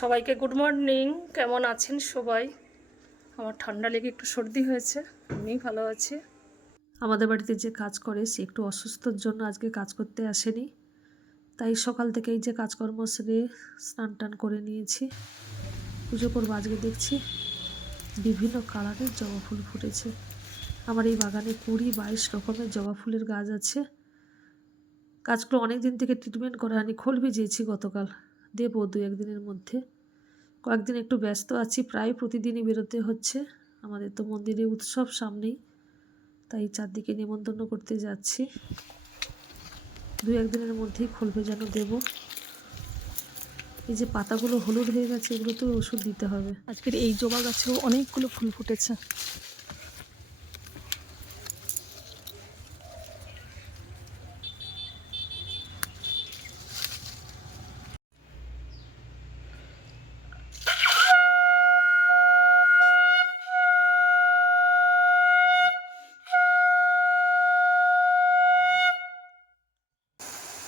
সবাইকে good morning. কেমন আছেন সবাই? আমার ঠান্ডা লেগে একটু সর্দি হয়েছে, আমি ভালো আছি। আমাদের বাড়িতে যে কাজ করে সে একটু অসুস্থর জন্য আজকে কাজ করতে আসেনি, তাই সকাল থেকেই যে কাজকর্ম সেরে স্নান টান করে নিয়েছি। পুজো করবো আজকে। দেখছি বিভিন্ন কালারের জবা ফুল ফুটেছে। আমার এই বাগানে 20-22 রকমের জবা ফুলের গাছ আছে। গাছগুলো অনেক দিন থেকে ট্রিটমেন্ট করা হয়নি, খোল ভিজিয়েছি গতকাল, দেবো 2-1 দিনের মধ্যে। কয়েকদিন একটু ব্যস্ত আছি, প্রায় প্রতিদিনই বেরোতে হচ্ছে। আমাদের তো মন্দিরে উৎসব সামনেই, তাই চারদিকে নেমন্তন্ন করতে যাচ্ছি। 2-1 দিনের মধ্যেই খোল ভেজানো দেব। এই যে পাতাগুলো হলুদ হয়ে গেছে, এগুলো তো ওষুধ দিতে হবে। আজকের এই জবা গাছেও অনেকগুলো ফুল ফুটেছে।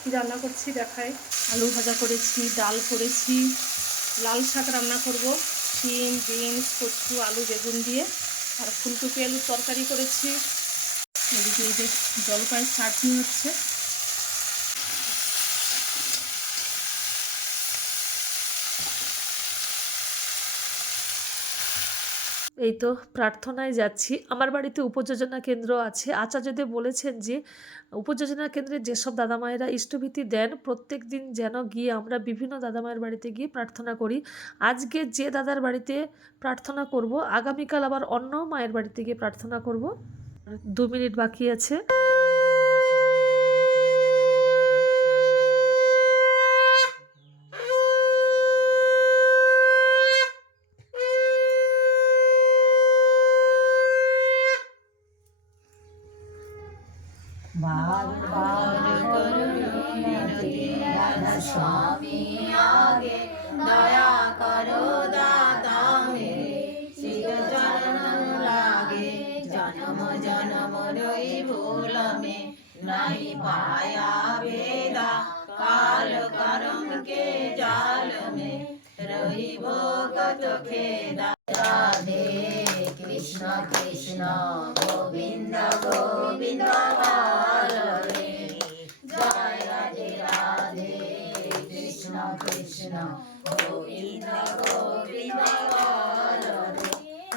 কি রান্না করছি দেখাই। আলু ভাজা করেছি, ডাল করেছি, লাল শাক রান্না করব, শিম, বিনস, কচু, আলু, বেগুন দিয়ে, আর ফুলকপি আলুর তরকারি করেছি। এদিকে এই যে জলপাই চাটনি হচ্ছে। এই তো প্রার্থনায় যাচ্ছি। আমার বাড়িতে উপযোজনা কেন্দ্র আছে। আচার্যদেব বলেছেন যে উপযোজনা কেন্দ্রে যেসব দাদামায়েরা ইষ্টভীতি দেন প্রত্যেক দিন যেন গিয়ে আমরা বিভিন্ন দাদামায়ের বাড়িতে গিয়ে প্রার্থনা করি। আজকে যে দাদার বাড়িতে প্রার্থনা করব, আগামীকাল আবার অন্য মায়ের বাড়িতে গিয়ে প্রার্থনা করব। 2 মিনিট বাকি আছে। राधा स्वामी आगे दया करो दाता मेरे श्री चरण लागे जन्म जन्म रोई भूल में नहीं पाया वेदा काल कर्म के जाल में रही भोगत खेदा। राधे कृष्ण कृष्ण गोविंद गोविंद हरे जय राधे राधे कृष्ण कृष्ण गोविंद गोविंद हरे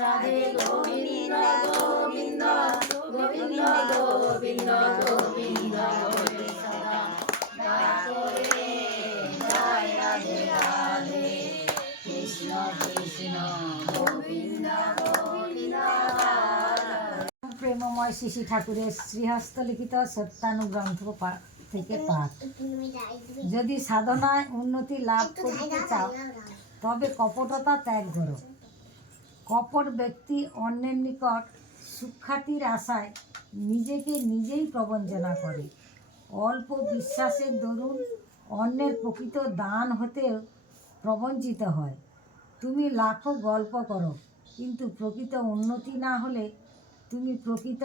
राधे गोविंद गोविंद गोविंद गोविंद गोविंद हरे सदा दया करे जय राधे राधे कृष्ण कृष्ण गोविंद गोविंद প্রেমময় শ্রী ঠাকুরের শ্রীহস্ত লিখিত সত্যানুগ্রন্থ থেকে পাঠ। যদি সাধনায় উন্নতি লাভ করতে চাও তবে কপটতা ত্যাগ করো। কপট ব্যক্তি অন্যের নিকট সুখ্যাতির আশায় নিজেকে নিজেই প্রবঞ্চনা করে। অল্প বিশ্বাসের দরুন অন্যের প্রকৃত দান হতেও প্রবঞ্চিত হয়। তুমি লাখো গল্প করো, কিন্তু প্রকৃত উন্নতি না হলে তুমি প্রকৃত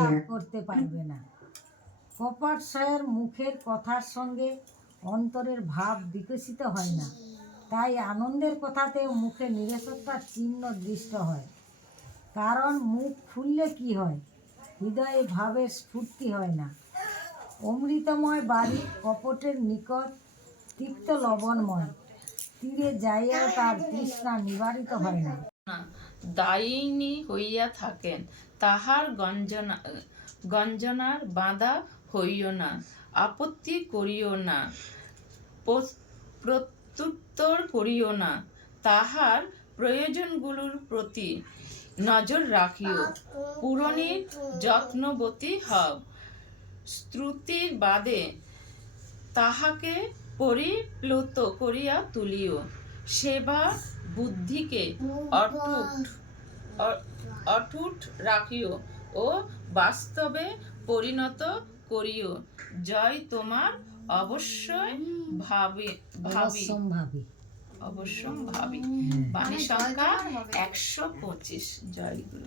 লাভ করতে পারবে না। কপট স্বয়ের মুখের কথার সঙ্গে অন্তরের ভাব বিকশিত হয় না, তাই আনন্দের কথাতেও মুখে নিরসত্তার চিহ্ন দৃষ্ট হয়। কারণ মুখ খুললে কি হয়, হৃদয়ে ভাবের স্ফূর্তি হয় না। অমৃতময় বাড়ি কপটের নিকট তিক্ত লবণময়, তীরে যাইয়াও তার তৃষ্ণা নিবারিত হয় না। দায়িনী হইয়া থাকেন, তাহার গঞ্জনার বাঁধা হইও না, আপত্তি করিও না, প্রত্যুত্তর করিও না, তাহার প্রয়োজনগুলোর প্রতি নজর রাখিও, পূরণের যত্নবতী হও, শ্রুতির বাদে তাহাকে পরিপ্লুত করিয়া তুলিও, সেবা বুদ্ধিকে অটুট রাখিও ও বাস্তবে পরিণত করিও। জয় তোমার অবশ্যই ভাবি বাণী সংখ্যা 125। জয় গুরু।